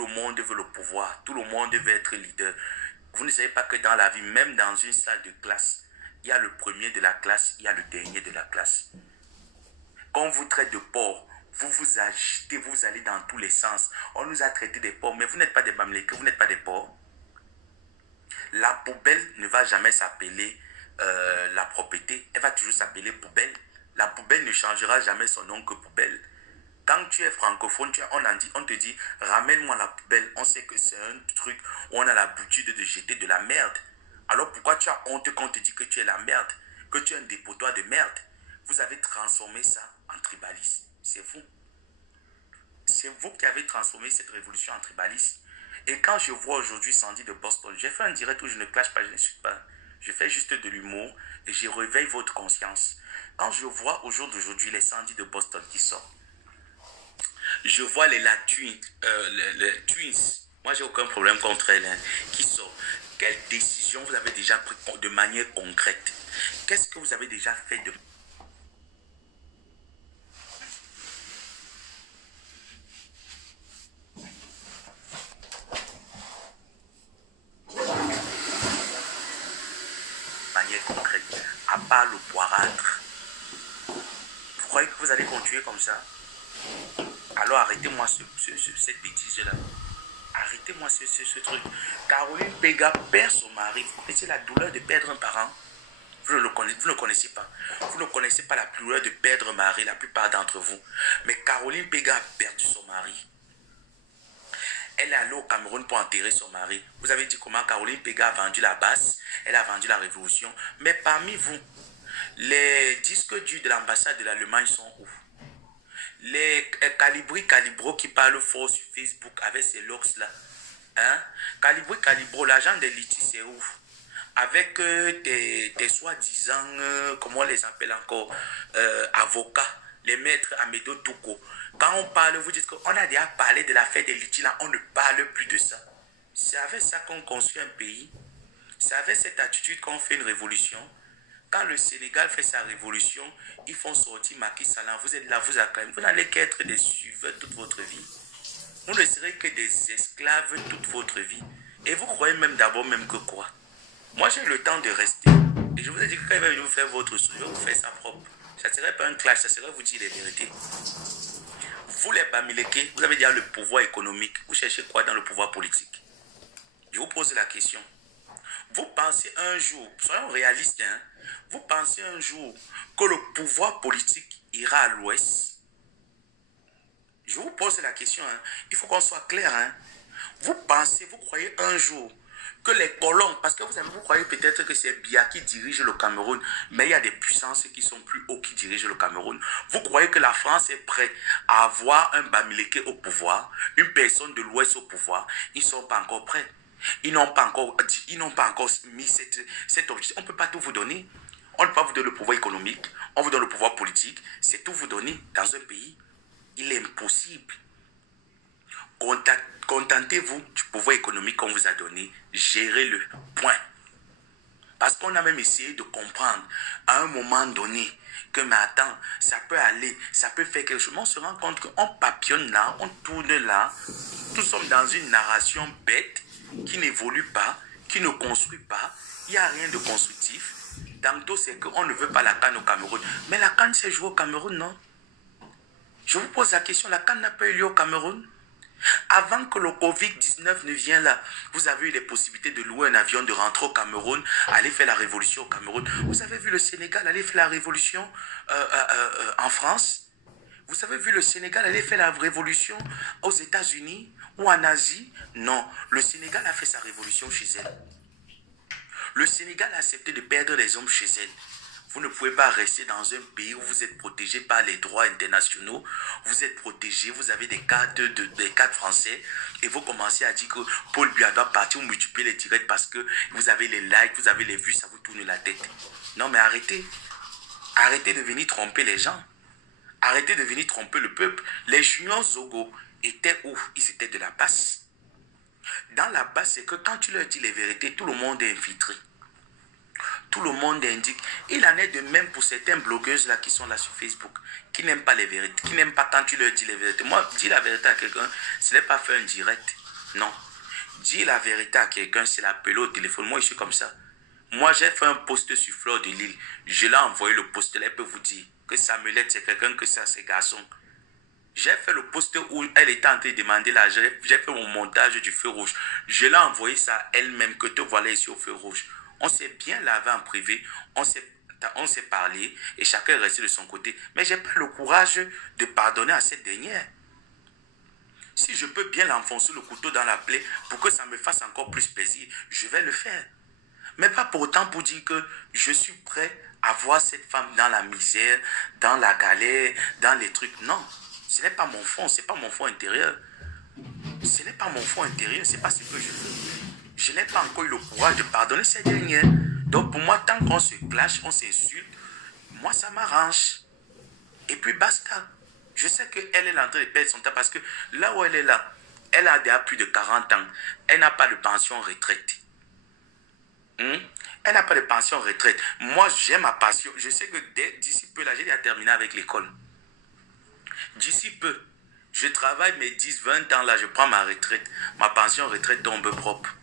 le monde veut le pouvoir. Tout le monde veut être leader. Vous ne savez pas que dans la vie, même dans une salle de classe, il y a le premier de la classe, il y a le dernier de la classe. Quand on vous traite de porc, vous vous agitez, vous allez dans tous les sens. On nous a traité des porcs, mais vous n'êtes pas des bamlékés, vous n'êtes pas des porcs. La poubelle ne va jamais s'appeler la propriété, elle va toujours s'appeler poubelle. La poubelle ne changera jamais son nom que poubelle. Quand tu es francophone, on te dit ramène-moi la poubelle. On sait que c'est un truc où on a l'habitude de jeter de la merde. Alors pourquoi tu as honte quand on te dit que tu es la merde, que tu es un dépotoir de merde? Vous avez transformé ça en tribalisme. C'est vous. C'est vous qui avez transformé cette révolution en tribalisme. Et quand je vois aujourd'hui Sandy de Boston, j'ai fait un direct où je ne clash pas, je ne suis pas. Je fais juste de l'humour et je réveille votre conscience. Quand je vois au jour d'aujourd'hui les Sandy de Boston qui sortent, je vois les Twins, moi j'ai aucun problème contre elles, hein, qui sortent. Quelle décision vous avez déjà prise de manière concrète? Qu'est-ce que vous avez déjà fait de manière concrète, à part le poirâtre? Vous croyez que vous allez continuer comme ça? Alors arrêtez-moi cette bêtise-là. Arrêtez-moi ce truc. Caroline Pega perd son mari. Vous connaissez la douleur de perdre un parent? Vous ne le connaissez pas. Vous ne connaissez pas la douleur de perdre un mari, la plupart d'entre vous. Mais Caroline Pega a perdu son mari. Elle est allée au Cameroun pour enterrer son mari. Vous avez dit comment Caroline Pega a vendu la basse, elle a vendu la révolution. Mais parmi vous, les disques durs de l'ambassade de l'Allemagne sont où? Les Calibro qui parlent fort sur Facebook avec ces locks là. Hein? Calibro, l'agent de Liti, c'est où? Avec des soi-disant, comment on les appelle encore, avocats, les maîtres Amédo Touko. Quand on parle, vous dites qu'on a déjà parlé de l'affaire de Liti là, on ne parle plus de ça. C'est avec ça qu'on construit un pays. C'est avec cette attitude qu'on fait une révolution. Quand le Sénégal fait sa révolution, ils font sortir Macky Sall. Vous êtes là, vous acclamez. Vous n'allez qu'être des suiveurs toute votre vie. Vous ne serez que des esclaves toute votre vie. Et vous croyez même d'abord même que quoi? Moi, j'ai le temps de rester. Et je vous ai dit que quand il va venir vous faire votre souhait, vous faites ça propre. Ça ne serait pas un clash, ça serait vous dire les vérités. Vous, les Bamileke, vous avez déjà le pouvoir économique. Vous cherchez quoi dans le pouvoir politique? Je vous pose la question. Vous pensez un jour, soyons réalistes, hein, vous pensez un jour que le pouvoir politique ira à l'ouest? Je vous pose la question, hein, il faut qu'on soit clair. Hein. Vous pensez, vous croyez un jour que les colons, parce que vous croyez peut-être que c'est Biya qui dirige le Cameroun, mais il y a des puissances qui sont plus hauts qui dirigent le Cameroun. Vous croyez que la France est prête à avoir un Bamileke au pouvoir, une personne de l'ouest au pouvoir? Ils ne sont pas encore prêts. Ils n'ont pas encore mis cette objectif. On ne peut pas tout vous donner. On ne peut pas vous donner le pouvoir économique. On vous donne le pouvoir politique. C'est tout vous donner dans un pays. Il est impossible. Contentez-vous du pouvoir économique qu'on vous a donné. Gérez-le. Point. Parce qu'on a même essayé de comprendre à un moment donné que, mais attends, ça peut aller, ça peut faire quelque chose. Mais on se rend compte qu'on papillonne là, on tourne là. Nous sommes dans une narration bête qui n'évolue pas, qui ne construit pas. Il n'y a rien de constructif. Tantôt, c'est qu'on ne veut pas la CAN au Cameroun. Mais la CAN s'est jouée au Cameroun, non? Je vous pose la question, la CAN n'a pas eu lieu au Cameroun? Avant que le Covid-19 ne vienne là, vous avez eu les possibilités de louer un avion, de rentrer au Cameroun, aller faire la révolution au Cameroun. Vous avez vu le Sénégal aller faire la révolution en France? Vous avez vu le Sénégal aller faire la révolution aux États-Unis ou en Asie? Non, le Sénégal a fait sa révolution chez elle. Le Sénégal a accepté de perdre les hommes chez elle. Vous ne pouvez pas rester dans un pays où vous êtes protégé par les droits internationaux. Vous êtes protégé, vous avez des cartes français et vous commencez à dire que Paul Biya doit partir, vous multipliez les directs parce que vous avez les likes, vous avez les vues, ça vous tourne la tête. Non mais arrêtez. Arrêtez de venir tromper les gens. Arrêtez de venir tromper le peuple. Les Juniors Zogo étaient où? Ils étaient de la basse. Dans la basse, c'est que quand tu leur dis les vérités, tout le monde est infiltré. Tout le monde indique. Il en est de même pour certaines blogueuses là qui sont là sur Facebook, qui n'aiment pas les vérités, qui n'aiment pas quand tu leur dis les vérités. Moi, dis la vérité à quelqu'un, ce n'est pas faire un direct. Non. Dire la vérité à quelqu'un, c'est l'appeler au téléphone. Moi, je suis comme ça. Moi, j'ai fait un post sur Fleur de Lille. Je l'ai envoyé le post. Elle peut vous dire que Samuelette, c'est quelqu'un que ça, c'est garçon. J'ai fait le post où elle était en train de demander l'argent. J'ai fait mon montage du feu rouge. Je l'ai envoyé ça elle-même, que te voilà ici au feu rouge. On s'est bien lavé en privé. On s'est parlé et chacun est resté de son côté. Mais j'ai pas le courage de pardonner à cette dernière. Si je peux bien l'enfoncer le couteau dans la plaie pour que ça me fasse encore plus plaisir, je vais le faire. Mais pas pour autant pour dire que je suis prêt à voir cette femme dans la misère, dans la galère, dans les trucs. Non, ce n'est pas mon fond, ce n'est pas mon fond intérieur. Ce n'est pas mon fond intérieur, ce n'est pas ce que je veux. Je n'ai pas encore eu le courage de pardonner cette dernière. Donc pour moi, tant qu'on se clash, on s'insulte, moi ça m'arrange. Et puis basta. Je sais qu'elle est en train de perdre son temps parce que là où elle est là, elle a déjà plus de 40 ans. Elle n'a pas de pension retraite. Elle n'a pas de pension retraite. Moi, j'ai ma passion. Je sais que d'ici peu, là, j'ai déjà terminé avec l'école. D'ici peu, je travaille mes 10-20 ans, là, je prends ma retraite. Ma pension retraite tombe propre.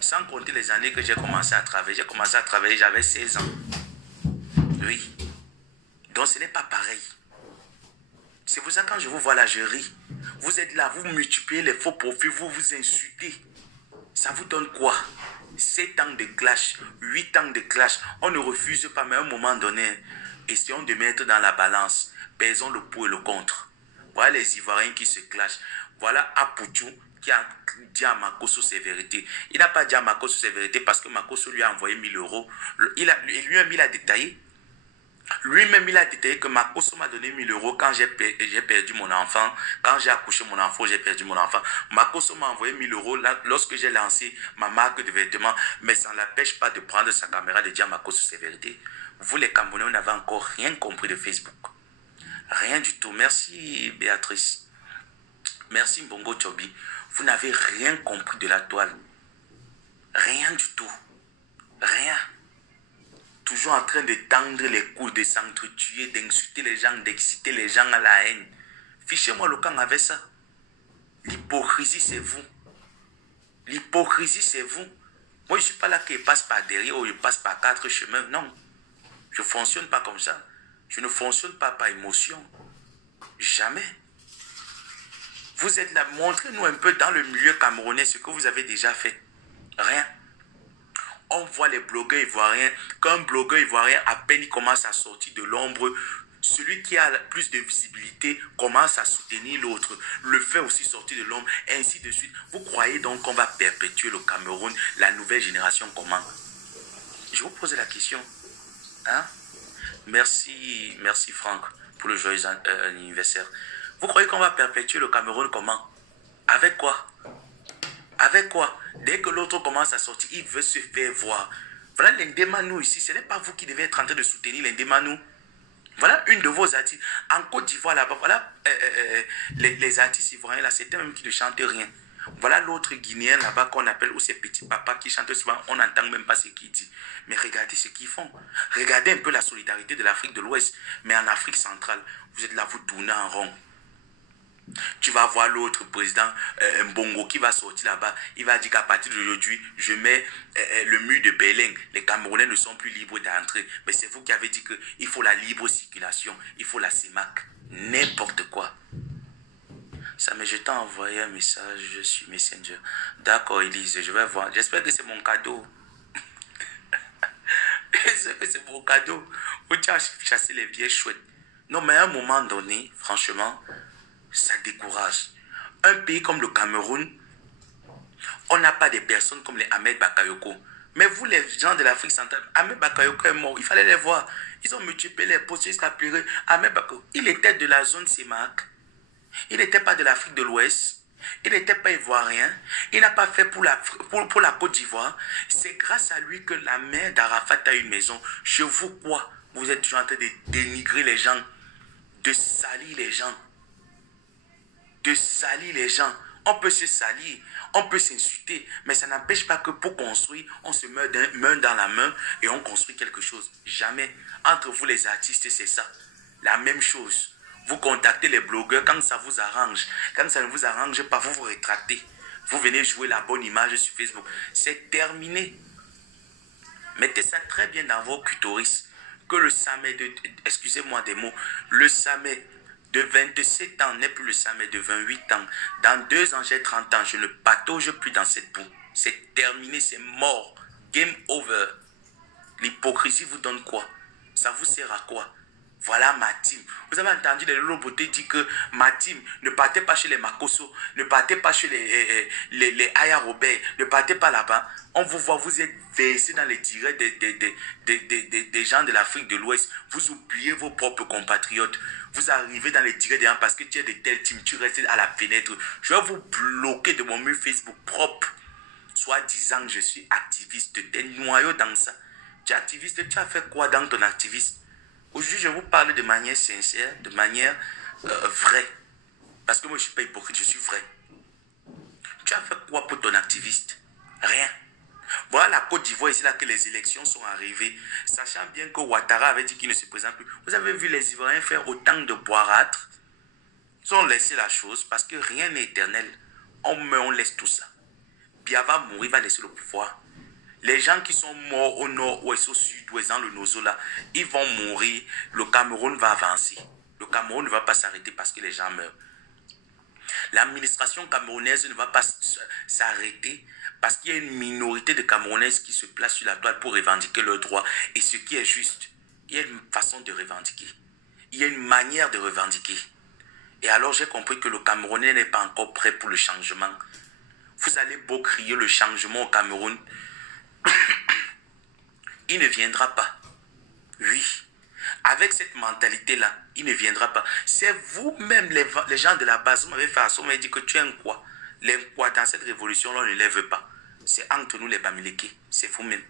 Sans compter les années que j'ai commencé à travailler. J'ai commencé à travailler, j'avais 16 ans. Oui. Donc, ce n'est pas pareil. C'est pour ça que quand je vous vois là, je ris. Vous êtes là, vous multipliez les faux profils, vous vous insultez. Ça vous donne quoi? 7 ans de clash, 8 ans de clash. On ne refuse pas, mais à un moment donné, essayons de mettre dans la balance. Pesons le pour et le contre. Voilà les Ivoiriens qui se clashent. Voilà Apoutou qui a dit à Makosso ses vérités. Il n'a pas dit à Makosso ses vérités parce que Makosso lui a envoyé 1000 euros. Lui-même, il a détaillé. Lui-même, il a détaillé que Makosso m'a donné 1000 euros quand j'ai perdu mon enfant. Quand j'ai accouché mon enfant, j'ai perdu mon enfant. Makosso m'a envoyé 1000 euros lorsque j'ai lancé ma marque de vêtements. Mais ça ne l'empêche pas de prendre sa caméra et de dire à Makosso ses vérités. Vous, les Camerounais, vous n'avez encore rien compris de Facebook. Rien du tout. Merci, Béatrice. Merci, Mbongo Chobi. Vous n'avez rien compris de la toile. Rien du tout. Rien. Toujours en train de tendre les coups, de s'entretuer, d'insulter les gens, d'exciter les gens à la haine. Fichez-moi le camp avec ça. L'hypocrisie, c'est vous. L'hypocrisie, c'est vous. Moi, je ne suis pas là qui passe par derrière ou je passe par 4 chemins. Non. Je ne fonctionne pas comme ça. Je ne fonctionne pas par émotion. Jamais. Vous êtes là. Montrez-nous un peu dans le milieu camerounais ce que vous avez déjà fait. Rien. On voit les blogueurs ivoiriens. Quand un blogueur ivoirien, à peine il commence à sortir de l'ombre, celui qui a plus de visibilité commence à soutenir l'autre, le fait aussi sortir de l'ombre, et ainsi de suite. Vous croyez donc qu'on va perpétuer le Cameroun, la nouvelle génération comment? Je vous pose la question. Hein? Merci Franck pour le joyeux anniversaire. Vous croyez qu'on va perpétuer le Cameroun comment? Avec quoi? Avec quoi? Dès que l'autre commence à sortir, il veut se faire voir. Voilà l'Indémanou ici. Ce n'est pas vous qui devez être en train de soutenir l'Indémanou. Voilà une de vos artistes. En Côte d'Ivoire, là-bas, voilà les artistes ivoiriens, là, c'était même qui ne chantent rien. Voilà l'autre Guinéen là-bas qu'on appelle aussi petit papa qui chante souvent. On n'entend même pas ce qu'il dit. Mais regardez ce qu'ils font. Regardez un peu la solidarité de l'Afrique de l'Ouest. Mais en Afrique centrale, vous êtes là, vous tournez en rond. Tu vas voir l'autre président Mbongo qui va sortir là-bas. Il va dire qu'à partir d'aujourd'hui, je mets le mur de Berlin. Les Camerounais ne sont plus libres d'entrer. Mais c'est vous qui avez dit qu'il faut la libre circulation. Il faut la CIMAC. N'importe quoi. Ça, mais je t'ai envoyé un message. Je suis Messenger. D'accord, Elise, je vais voir. J'espère que c'est mon cadeau. J'espère que c'est mon cadeau. Où tu as chassé les vieilles chouettes. Non, mais à un moment donné, franchement, ça décourage. Un pays comme le Cameroun, on n'a pas des personnes comme les Ahmed Bakayoko. Mais vous, les gens de l'Afrique centrale, Ahmed Bakayoko est mort. Il fallait les voir. Ils ont multiplié les postes jusqu'à pleurer. Ahmed Bakayoko, il était de la zone CIMAC. Il n'était pas de l'Afrique de l'Ouest. Il n'était pas ivoirien. Il n'a pas fait pour la Côte d'Ivoire. C'est grâce à lui que la mère d'Arafat a une maison. Chez vous, quoi? Vous êtes toujours en train de dénigrer les gens, de salir les gens. De salir les gens. On peut se salir, on peut s'insulter, mais ça n'empêche pas que pour construire, on se met main dans la main et on construit quelque chose. Jamais. Entre vous les artistes, c'est ça. La même chose. Vous contactez les blogueurs quand ça vous arrange. Quand ça ne vous arrange pas, vous vous rétractez. Vous venez jouer la bonne image sur Facebook. C'est terminé. Mettez ça très bien dans vos clitoris. Que le Samet de... Excusez-moi des mots. Le Samet de 27 ans n'est plus le Samet de 28 ans. Dans 2 ans, j'ai 30 ans. Je ne patauge plus dans cette boue. C'est terminé, c'est mort. Game over. L'hypocrisie vous donne quoi? Ça vous sert à quoi? Voilà ma team. Vous avez entendu les Lolo Beauté dire que ma team, ne partez pas chez les Makoso, ne partez pas chez les Aya Robert, ne partez pas là-bas. On vous voit, vous êtes versé dans les directs des gens de l'Afrique de l'Ouest. Vous oubliez vos propres compatriotes. Vous arrivez dans les directs des gens parce que tu es de telle team, tu restes à la fenêtre. Je vais vous bloquer de mon mur Facebook propre. Soit disant que je suis activiste, des noyaux dans ça. Tu es activiste, tu as fait quoi dans ton activisme? Aujourd'hui, je vous parle de manière sincère, de manière vraie. Parce que moi, je ne suis pas hypocrite, je suis vrai. Tu as fait quoi pour ton activiste? Rien. Voilà la Côte d'Ivoire, ici là que les élections sont arrivées. Sachant bien que Ouattara avait dit qu'il ne se présente plus. Vous avez vu les Ivoiriens faire autant de boirâtres. Ils ont laissé la chose parce que rien n'est éternel. On meurt, on laisse tout ça. Biava mourir, va laisser le pouvoir. Les gens qui sont morts au nord-ouest, au sud-ouest, dans le Nozola, ils vont mourir. Le Cameroun va avancer. Le Cameroun ne va pas s'arrêter parce que les gens meurent. L'administration camerounaise ne va pas s'arrêter parce qu'il y a une minorité de Camerounaises qui se placent sur la toile pour revendiquer leurs droits. Et ce qui est juste, il y a une façon de revendiquer. Il y a une manière de revendiquer. Et alors j'ai compris que le Camerounais n'est pas encore prêt pour le changement. Vous allez beau crier le changement au Cameroun. Il ne viendra pas. Oui. Avec cette mentalité-là, il ne viendra pas. C'est vous-même, les gens de la base, vous m'avez fait assumer, vous m'avez dit que tu es un quoi. Les quoi dans cette révolution-là, on ne lève pas. C'est entre nous les Bamileke. C'est vous-même.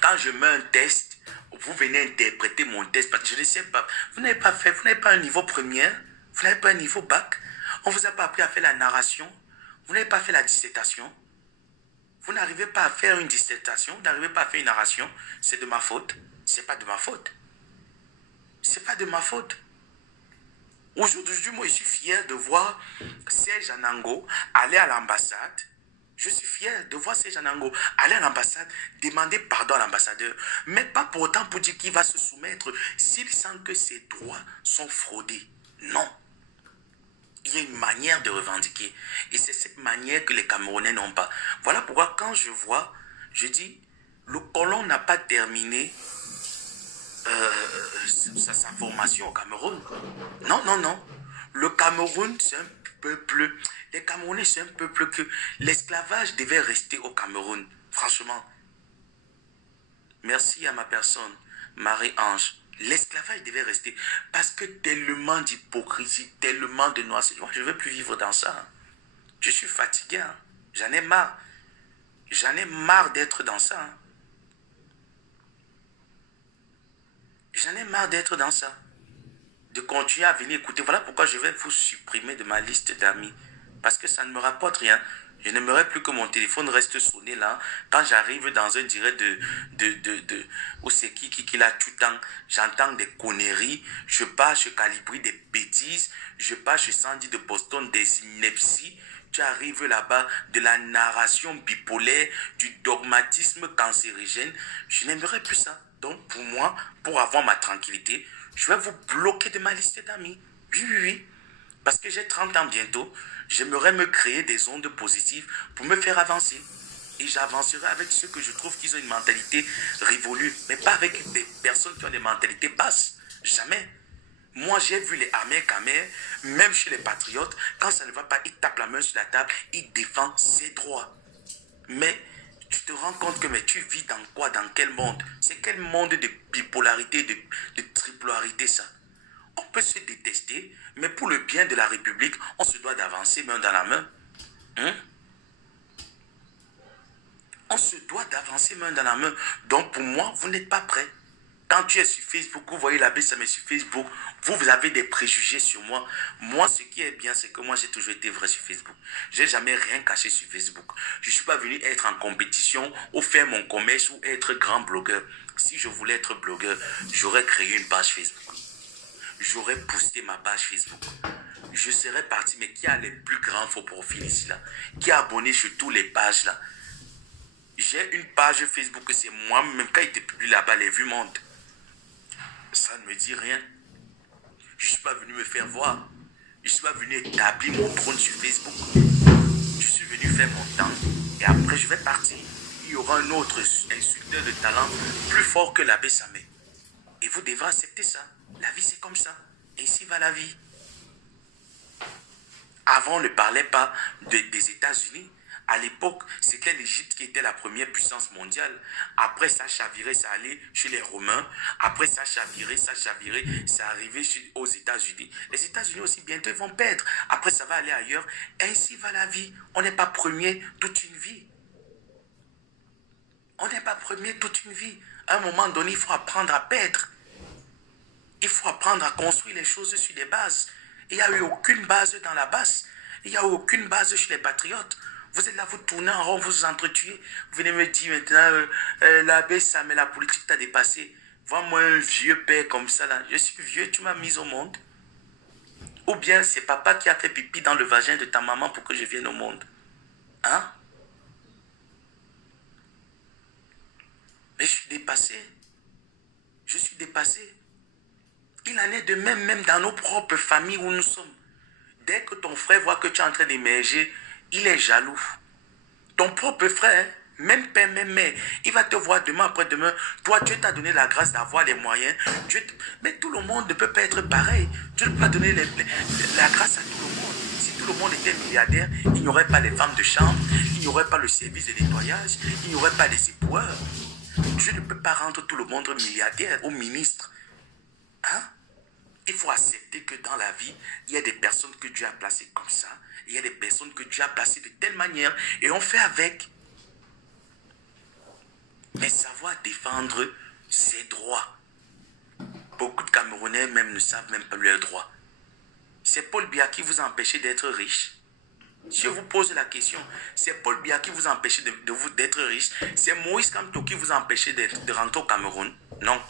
Quand je mets un test, vous venez interpréter mon test parce que je ne sais pas. Vous n'avez pas fait, vous n'avez pas un niveau première, vous n'avez pas un niveau bac. On ne vous a pas appris à faire la narration. Vous n'avez pas fait la dissertation. Vous n'arrivez pas à faire une dissertation, vous n'arrivez pas à faire une narration. C'est de ma faute. C'est pas de ma faute. C'est pas de ma faute. Aujourd'hui, moi, je suis fier de voir Serge Anango aller à l'ambassade. Je suis fier de voir Serge Anango aller à l'ambassade, demander pardon à l'ambassadeur. Mais pas pour autant pour dire qu'il va se soumettre s'il sent que ses droits sont fraudés. Non. Il y a une manière de revendiquer. Et c'est cette manière que les Camerounais n'ont pas. Voilà pourquoi quand je vois, je dis, le colon n'a pas terminé sa formation au Cameroun. Non, non, non. Le Cameroun, c'est un peuple. Les Camerounais, c'est un peuple que l'esclavage devait rester au Cameroun. Franchement. Merci à ma personne, Marie-Ange. L'esclavage devait rester. Parce que tellement d'hypocrisie, tellement de noirceur. Je ne veux plus vivre dans ça. Je suis fatigué. Hein. J'en ai marre. J'en ai marre d'être dans ça. Hein. J'en ai marre d'être dans ça. De continuer à venir écouter. Voilà pourquoi je vais vous supprimer de ma liste d'amis. Parce que ça ne me rapporte rien. Je n'aimerais plus que mon téléphone reste sonné là. Quand j'arrive dans un direct où c'est qui là tout le temps, j'entends des conneries. Je pars chez Calibri des bêtises. Je pars chez Sandy de Boston des inepties. Tu arrives là-bas de la narration bipolaire, du dogmatisme cancérigène. Je n'aimerais plus ça. Donc pour moi, pour avoir ma tranquillité, je vais vous bloquer de ma liste d'amis. Oui, oui, oui. Parce que j'ai 30 ans bientôt. J'aimerais me créer des ondes positives pour me faire avancer. Et j'avancerai avec ceux que je trouve qu'ils ont une mentalité révolue. Mais pas avec des personnes qui ont des mentalités basses. Jamais. Moi, j'ai vu les Amers, même chez les patriotes, quand ça ne va pas, ils tapent la main sur la table, ils défendent ses droits. Mais tu te rends compte que mais tu vis dans quoi, dans quel monde? C'est quel monde de bipolarité, de tripolarité ça? On peut se détester, mais pour le bien de la République, on se doit d'avancer main dans la main. Hein? On se doit d'avancer main dans la main. Donc pour moi, vous n'êtes pas prêts. Quand tu es sur Facebook, vous voyez la baisse, mais sur Facebook, vous avez des préjugés sur moi. Moi, ce qui est bien, c'est que moi, j'ai toujours été vrai sur Facebook. Je n'ai jamais rien caché sur Facebook. Je ne suis pas venu être en compétition ou faire mon commerce ou être grand blogueur. Si je voulais être blogueur, j'aurais créé une page Facebook. J'aurais boosté ma page Facebook. je serais parti, mais qui a les plus grands faux profils ici, là? Qui est abonné sur toutes les pages, là? J'ai une page Facebook, c'est moi-même, quand il était publié là-bas, les vues montent. Ça ne me dit rien. Je ne suis pas venu me faire voir. Je ne suis pas venu établir mon trône sur Facebook. Je suis venu faire mon temps et après je vais partir. Il y aura un autre insulteur de talent plus fort que l'abbé Samé. Et vous devrez accepter ça. La vie c'est comme ça. Et ici va la vie. Avant on ne parlait pas des États-Unis. À l'époque, c'était l'Égypte qui était la première puissance mondiale. Après, ça chavirait, ça allait chez les Romains. Après, ça chavirait, ça arrivait aux États-Unis. Les États-Unis aussi, bientôt, ils vont perdre. Après, ça va aller ailleurs. Ainsi va la vie. On n'est pas premier toute une vie. On n'est pas premier toute une vie. À un moment donné, il faut apprendre à perdre. Il faut apprendre à construire les choses sur des bases. Il n'y a eu aucune base dans la base. Il n'y a eu aucune base chez les patriotes. Vous êtes là, vous tournez en rond, vous vous entretuez. Vous venez me dire maintenant, l'abbé Samé, la politique t'a dépassé. Vois-moi un vieux père comme ça là. Je suis vieux, tu m'as mis au monde. Ou bien c'est papa qui a fait pipi dans le vagin de ta maman pour que je vienne au monde. Hein? Mais je suis dépassé. Je suis dépassé. Il en est de même, même dans nos propres familles où nous sommes. Dès que ton frère voit que tu es en train d'émerger, il est jaloux. Ton propre frère, même père, même mère, il va te voir demain après-demain. Toi, Dieu t'a donné la grâce d'avoir les moyens. Mais tout le monde ne peut pas être pareil. Dieu ne peut pas donner la grâce à tout le monde. Si tout le monde était milliardaire, il n'y aurait pas les femmes de chambre, il n'y aurait pas le service de nettoyage, il n'y aurait pas les éboueurs. Dieu ne peut pas rendre tout le monde milliardaire ou ministre. Hein? Il faut accepter que dans la vie, il y a des personnes que Dieu a placées comme ça. Il y a des personnes que Dieu a placées de telle manière. Et on fait avec. Mais savoir défendre ses droits. Beaucoup de Camerounais même ne savent même pas leurs droits. C'est Paul Biya qui vous a empêché d'être riche. Si je vous pose la question, c'est Paul Biya qui vous a empêché d'être riche. C'est Moïse Kamto qui vous a empêché de rentrer au Cameroun. Non.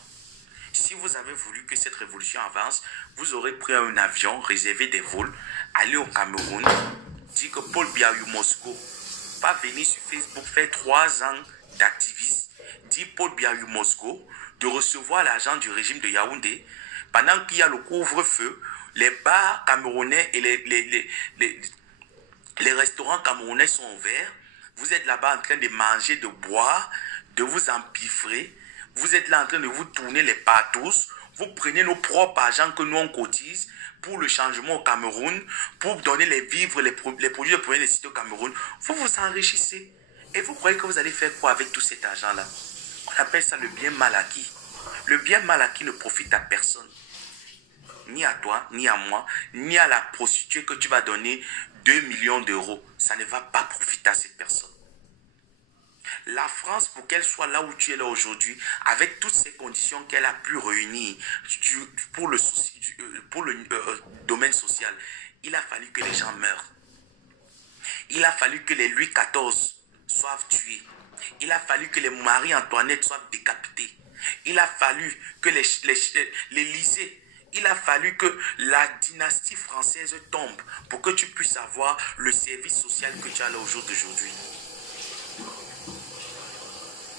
Si vous avez voulu que cette révolution avance, vous aurez pris un avion, réservé des vols, aller au Cameroun, dire que Paul Biya Moscow, pas venir sur Facebook faire 3 ans d'activisme, dire Paul Biya Moscow, de recevoir l'argent du régime de Yaoundé, pendant qu'il y a le couvre-feu, les bars camerounais et les restaurants camerounais sont ouverts, vous êtes là-bas en train de manger, de boire, de vous empiffrer. Vous êtes là en train de vous tourner les patous. Vous prenez nos propres argent que nous on cotise pour le changement au Cameroun, pour donner les vivres, les produits de première nécessité au Cameroun. Vous vous enrichissez. Et vous croyez que vous allez faire quoi avec tout cet argent-là? On appelle ça le bien mal acquis. Le bien mal acquis ne profite à personne. Ni à toi, ni à moi, ni à la prostituée que tu vas donner 2 millions d'euros. Ça ne va pas profiter à cette personne. La France, pour qu'elle soit là où tu es là aujourd'hui, avec toutes ces conditions qu'elle a pu réunir pour le domaine social, il a fallu que les gens meurent. Il a fallu que les Louis XIV soient tués. Il a fallu que les Marie-Antoinette soient décapités. Il a fallu que l'Élysée, il a fallu que la dynastie française tombe pour que tu puisses avoir le service social que tu as là au jour d'aujourd'hui.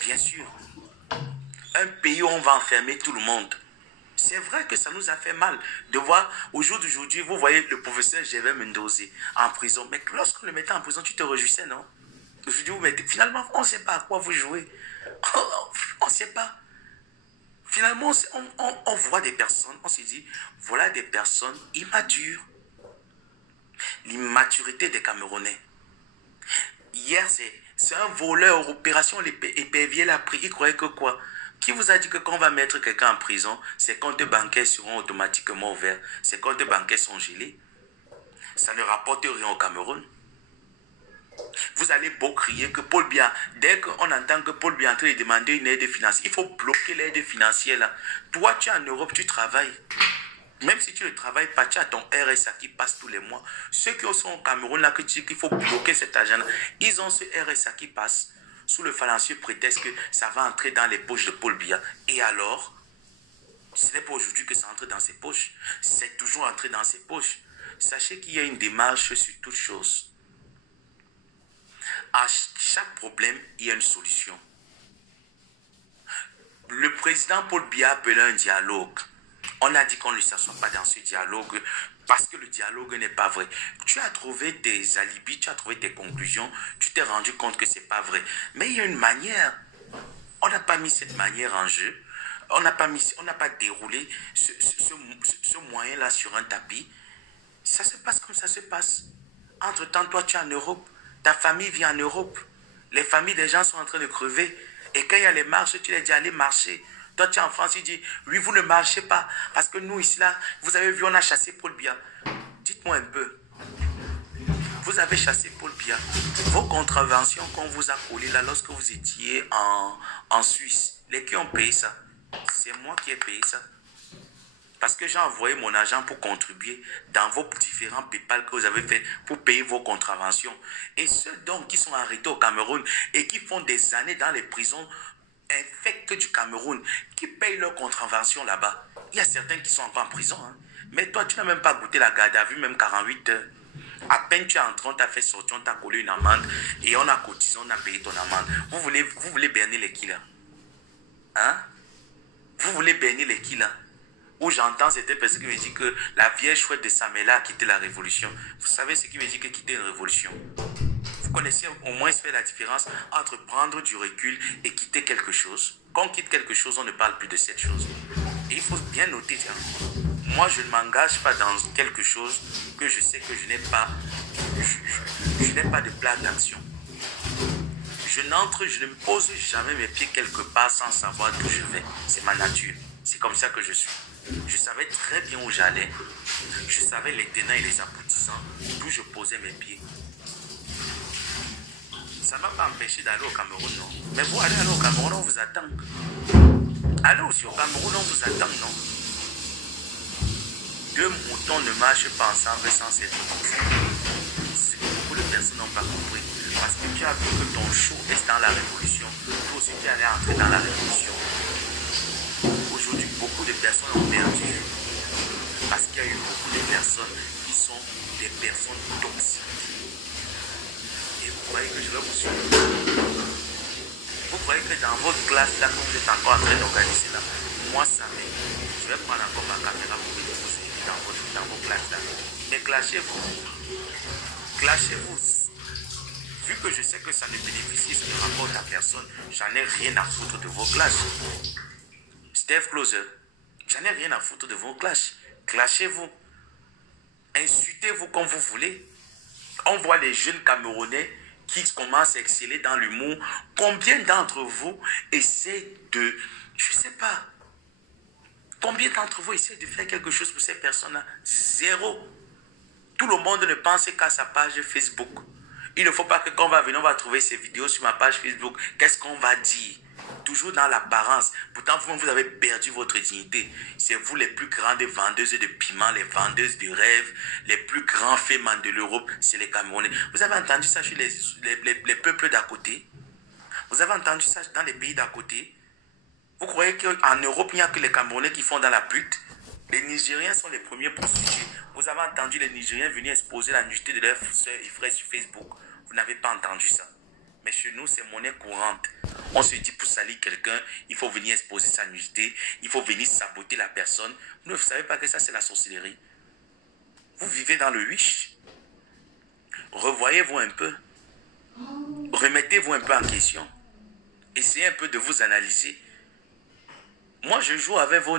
Bien sûr, un pays où on va enfermer tout le monde. C'est vrai que ça nous a fait mal de voir au jour d'aujourd'hui, vous voyez le professeur Gervais Mendozé en prison. Mais lorsqu'on le mettait en prison, tu te réjouissais, non? Aujourd'hui, vous mettez, finalement, on ne sait pas à quoi vous jouez. On ne sait pas. Finalement, on voit des personnes, on se dit, voilà des personnes immatures. L'immaturité des Camerounais. Hier, c'est un voleur, opération épervier l'a pris. Il croyait que quoi? Qui vous a dit que quand on va mettre quelqu'un en prison, ses comptes bancaires seront automatiquement ouverts? Ses comptes bancaires sont gelés. Ça ne rapporte rien au Cameroun. Vous allez beau crier que Paul Biya, dès qu'on entend que Paul Biya est en train de demander une aide financière, il faut bloquer l'aide financière là. Toi, tu es en Europe, tu travailles. Même si tu ne travailles pas, tu as ton RSA qui passe tous les mois. Ceux qui sont au Cameroun, là, que tu dis qu'il faut bloquer cet argent-là, ils ont ce RSA qui passe sous le fallacieux prétexte que ça va entrer dans les poches de Paul Biya. Et alors, ce n'est pas aujourd'hui que ça entre dans ses poches. C'est toujours entré dans ses poches. sachez qu'il y a une démarche sur toute chose. À chaque problème, il y a une solution. Le président Paul Biya a appelé un dialogue. On a dit qu'on ne s'assoit pas dans ce dialogue parce que le dialogue n'est pas vrai. Tu as trouvé tes alibis, tu as trouvé tes conclusions, tu t'es rendu compte que ce n'est pas vrai. Mais il y a une manière. On n'a pas mis cette manière en jeu. On n'a pas déroulé ce moyen-là sur un tapis. Ça se passe comme ça se passe. Entre-temps, toi, tu es en Europe. Ta famille vit en Europe. Les familles des gens sont en train de crever. Et quand il y a les marches, tu les dis allez marcher. Toi, tu es en France, tu dis oui, vous ne marchez pas. Parce que nous, ici, là, vous avez vu, on a chassé Paul Biya. Dites-moi un peu. Vous avez chassé Paul Biya. Vos contraventions qu'on vous a collées là lorsque vous étiez en Suisse, les qui ont payé ça? C'est moi qui ai payé ça. Parce que j'ai envoyé mon argent pour contribuer dans vos différents PayPal que vous avez fait pour payer vos contraventions. Et ceux donc qui sont arrêtés au Cameroun et qui font des années dans les prisons infectes du Cameroun, qui payent leurs contraventions là-bas. Il y a certains qui sont encore en prison. Hein. Mais toi, tu n'as même pas goûté la garde à vue, même 48 heures. À peine tu es entré, on t'a fait sortir, on t'a collé une amende et on a cotisé, on a payé ton amende. Vous voulez berner les qui là? Hein? Vous voulez berner les qui là? Où j'entends cette personne qui me dit que la vieille chouette de Samela a quitté la révolution. Vous savez ce qui veut dire que quitter une révolution? Vous connaissez au moins faire la différence entre prendre du recul et quitter quelque chose. Quand on quitte quelque chose, on ne parle plus de cette chose. Et il faut bien noter, tiens, moi je ne m'engage pas dans quelque chose que je sais que je n'ai pas de plan d'action. Je ne pose jamais mes pieds quelque part sans savoir d'où je vais. C'est ma nature. C'est comme ça que je suis. Je savais très bien où j'allais. Je savais les tenants et les aboutissants, d'où je posais mes pieds. Ça ne m'a pas empêché d'aller au Cameroun, non. Mais vous allez au Cameroun, on vous attend. Allez aussi au Cameroun, on vous attend, non. Deux moutons ne marchent pas ensemble sans s'être compris. Ce que beaucoup de personnes n'ont pas compris. Parce que tu as vu que ton show est dans la révolution. Toi aussi, tu allais entrer dans la révolution. Aujourd'hui, beaucoup de personnes ont perdu. Parce qu'il y a eu beaucoup de personnes qui sont des personnes toxiques. Et vous croyez que je vais vous suivre? Vous croyez que dans votre classe, là, que vous êtes encore en train d'organiser là, moi, ça m'est. Je vais prendre encore ma caméra pour venir vous aider dans vos classes là. Mais clashez-vous. Clashez-vous. Vu que je sais que ça ne bénéficie ce qui rapporte à personne, j'en ai rien à foutre de vos classes. Steve Closer, j'en ai rien à foutre de vos classes. Clashez-vous. Insultez-vous comme vous voulez. On voit les jeunes Camerounais qui commencent à exceller dans l'humour. Combien d'entre vous essaient de... Je ne sais pas. Combien d'entre vous essaient de faire quelque chose pour ces personnes-là? Zéro. Tout le monde ne pense qu'à sa page Facebook. Il ne faut pas que quand on va venir, on va trouver ces vidéos sur ma page Facebook. Qu'est-ce qu'on va dire? Toujours dans l'apparence. Pourtant, vous avez perdu votre dignité. C'est vous les plus grandes vendeuses de piments, les vendeuses de rêves, les plus grands fémins de l'Europe, c'est les Camerounais. Vous avez entendu ça chez les peuples d'à côté? Vous avez entendu ça dans les pays d'à côté? Vous croyez qu'en Europe, il n'y a que les Camerounais qui font dans la pute? Les Nigériens sont les premiers prostitués. Vous avez entendu les Nigériens venir exposer la nudité de leurs soeurs et frères sur Facebook? Vous n'avez pas entendu ça. Mais chez nous, c'est monnaie courante. On se dit pour salir quelqu'un, il faut venir exposer sa nudité, il faut venir saboter la personne. Vous ne savez pas que ça, c'est la sorcellerie. Vous vivez dans le wish. Revoyez-vous un peu. Remettez-vous un peu en question. Essayez un peu de vous analyser. Moi, je joue avec vos